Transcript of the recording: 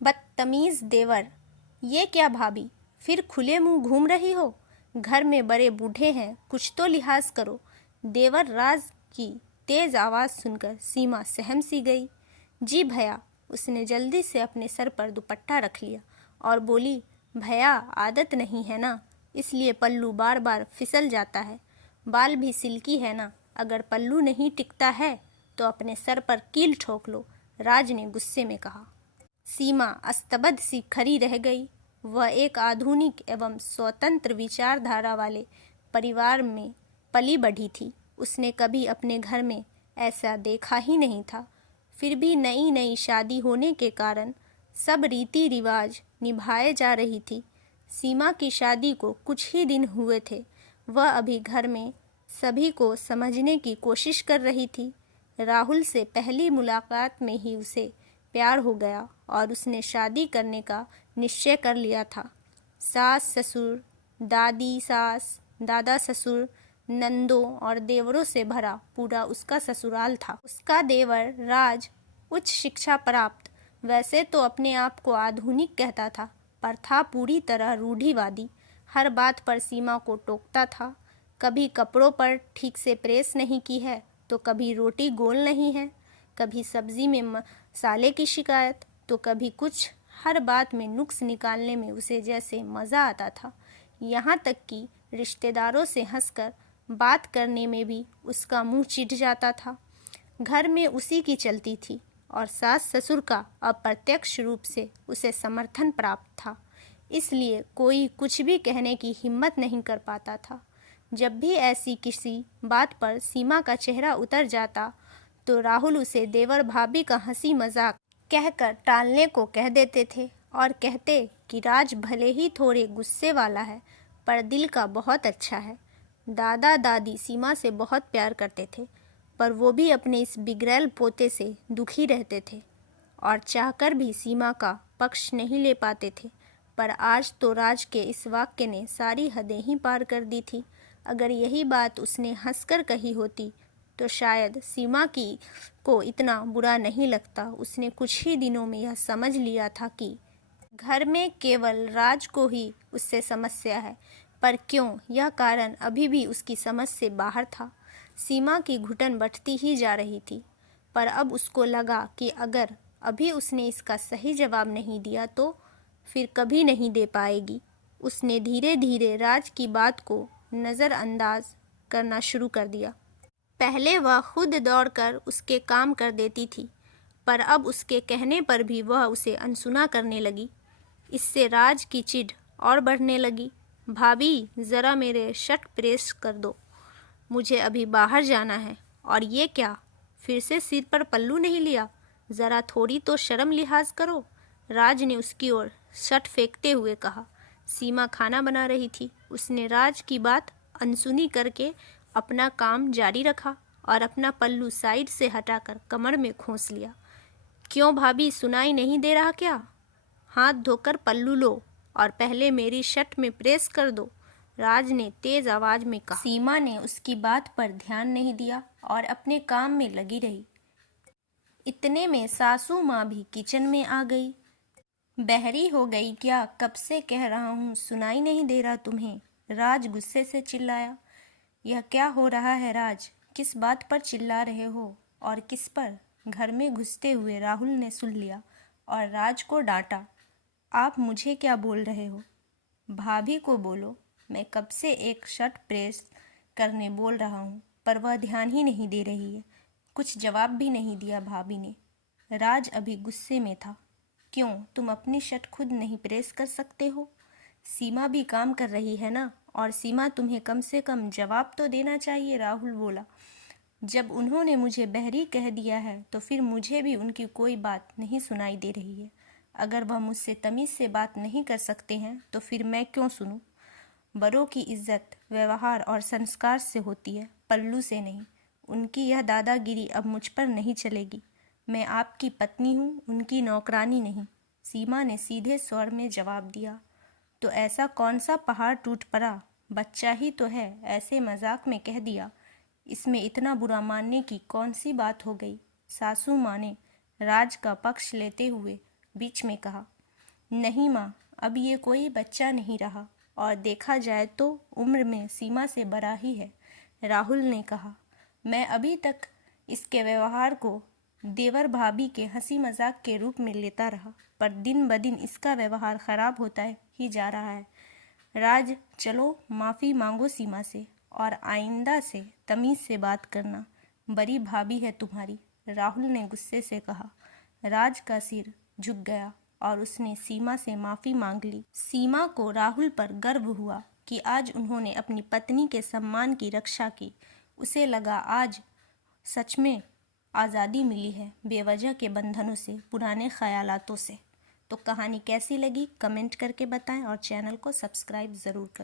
बदतमीज देवर। ये क्या भाभी, फिर खुले मुंह घूम रही हो? घर में बड़े बूढ़े हैं, कुछ तो लिहाज करो। देवर राज की तेज आवाज सुनकर सीमा सहम सी गई। जी भैया। उसने जल्दी से अपने सर पर दुपट्टा रख लिया और बोली, भैया आदत नहीं है ना, इसलिए पल्लू बार बार फिसल जाता है। बाल भी सिल्की है ना, अगर पल्लू नहीं टिकता है तो अपने सर पर कील ठोक लो, राज ने गुस्से में कहा। सीमा अस्तबद सी खड़ी रह गई। वह एक आधुनिक एवं स्वतंत्र विचारधारा वाले परिवार में पली बढ़ी थी। उसने कभी अपने घर में ऐसा देखा ही नहीं था। फिर भी नई नई शादी होने के कारण सब रीति रिवाज निभाए जा रही थी। सीमा की शादी को कुछ ही दिन हुए थे। वह अभी घर में सभी को समझने की कोशिश कर रही थी। राहुल से पहली मुलाकात में ही उसे प्यार हो गया और उसने शादी करने का निश्चय कर लिया था। सास ससुर, दादी सास, दादा ससुर, नंदों और देवरों से भरा पूरा उसका ससुराल था। उसका देवर राज उच्च शिक्षा प्राप्त, वैसे तो अपने आप को आधुनिक कहता था, पर था पूरी तरह रूढ़िवादी। हर बात पर सीमा को टोकता था। कभी कपड़ों पर ठीक से प्रेस नहीं की है, तो कभी रोटी गोल नहीं है, कभी सब्जी में मसाले की शिकायत, तो कभी कुछ। हर बात में नुक्स निकालने में उसे जैसे मज़ा आता था। यहाँ तक कि रिश्तेदारों से हंसकर बात करने में भी उसका मुंह चिढ़ जाता था। घर में उसी की चलती थी और सास ससुर का अप्रत्यक्ष रूप से उसे समर्थन प्राप्त था, इसलिए कोई कुछ भी कहने की हिम्मत नहीं कर पाता था। जब भी ऐसी किसी बात पर सीमा का चेहरा उतर जाता तो राहुल उसे देवर भाभी का हंसी मजाक कहकर टालने को कह देते थे और कहते कि राज भले ही थोड़े गुस्से वाला है, पर दिल का बहुत अच्छा है। दादा दादी सीमा से बहुत प्यार करते थे, पर वो भी अपने इस बिगड़ैल पोते से दुखी रहते थे और चाहकर भी सीमा का पक्ष नहीं ले पाते थे। पर आज तो राज के इस वाक्य ने सारी हदें ही पार कर दी थी। अगर यही बात उसने हंसकर कही होती तो शायद सीमा की को इतना बुरा नहीं लगता। उसने कुछ ही दिनों में यह समझ लिया था कि घर में केवल राज को ही उससे समस्या है, पर क्यों, यह कारण अभी भी उसकी समझ से बाहर था। सीमा की घुटन बढ़ती ही जा रही थी, पर अब उसको लगा कि अगर अभी उसने इसका सही जवाब नहीं दिया तो फिर कभी नहीं दे पाएगी। उसने धीरे धीरे राज की बात को नज़रअंदाज करना शुरू कर दिया। पहले वह खुद दौड़कर उसके काम कर देती थी, पर अब उसके कहने पर भी वह उसे अनसुना करने लगी। इससे राज की चिढ़ और बढ़ने लगी। भाभी ज़रा मेरे शर्ट प्रेस कर दो, मुझे अभी बाहर जाना है। और ये क्या, फिर से सिर पर पल्लू नहीं लिया? ज़रा थोड़ी तो शर्म लिहाज करो, राज ने उसकी ओर शर्ट फेंकते हुए कहा। सीमा खाना बना रही थी। उसने राज की बात अनसुनी करके अपना काम जारी रखा और अपना पल्लू साइड से हटाकर कमर में खोस लिया। क्यों भाभी, सुनाई नहीं दे रहा क्या? हाथ धोकर पल्लू लो और पहले मेरी शर्ट में प्रेस कर दो, राज ने तेज आवाज में कहा। सीमा ने उसकी बात पर ध्यान नहीं दिया और अपने काम में लगी रही। इतने में सासू माँ भी किचन में आ गई। बहरी हो गई क्या? कब से कह रहा हूँ, सुनाई नहीं दे रहा तुम्हें? राज गुस्से से चिल्लाया। यह क्या हो रहा है राज? किस बात पर चिल्ला रहे हो और किस पर? घर में घुसते हुए राहुल ने सुन लिया और राज को डांटा। आप मुझे क्या बोल रहे हो? भाभी को बोलो, मैं कब से एक शर्ट प्रेस करने बोल रहा हूँ, पर वह ध्यान ही नहीं दे रही है। कुछ जवाब भी नहीं दिया भाभी ने। राज अभी गुस्से में था। क्यों, तुम अपनी शर्ट खुद नहीं प्रेस कर सकते हो? सीमा भी काम कर रही है ना, और सीमा तुम्हें कम से कम जवाब तो देना चाहिए, राहुल बोला। जब उन्होंने मुझे बहरी कह दिया है तो फिर मुझे भी उनकी कोई बात नहीं सुनाई दे रही है। अगर वह मुझसे तमीज़ से बात नहीं कर सकते हैं तो फिर मैं क्यों सुनूं? बड़ों की इज्जत व्यवहार और संस्कार से होती है, पल्लू से नहीं। उनकी यह दादागिरी अब मुझ पर नहीं चलेगी। मैं आपकी पत्नी हूँ, उनकी नौकरानी नहीं, सीमा ने सीधे स्वर में जवाब दिया। तो ऐसा कौन सा पहाड़ टूट पड़ा? बच्चा ही तो है, ऐसे मजाक में कह दिया। इसमें इतना बुरा मानने की कौन सी बात हो गई? सासू माँ ने राज का पक्ष लेते हुए बीच में कहा, नहीं माँ, अब ये कोई बच्चा नहीं रहा और देखा जाए तो उम्र में सीमा से बड़ा ही है। राहुल ने कहा, मैं अभी तक इसके व्यवहार को देवर भाभी के हंसी मजाक के रूप में लेता रहा, पर दिन ब दिन इसका व्यवहार खराब होता ही जा रहा है। राज, चलो माफ़ी मांगो सीमा से और आइंदा से तमीज़ से बात करना, बड़ी भाभी है तुम्हारी। राहुल ने गुस्से से कहा। राज का सिर झुक गया और उसने सीमा से माफ़ी मांग ली। सीमा को राहुल पर गर्व हुआ कि आज उन्होंने अपनी पत्नी के सम्मान की रक्षा की। उसे लगा आज सच में आज़ादी मिली है, बेवजह के बंधनों से, पुराने ख्यालातों से। तो कहानी कैसी लगी कमेंट करके बताएं और चैनल को सब्सक्राइब ज़रूर करें।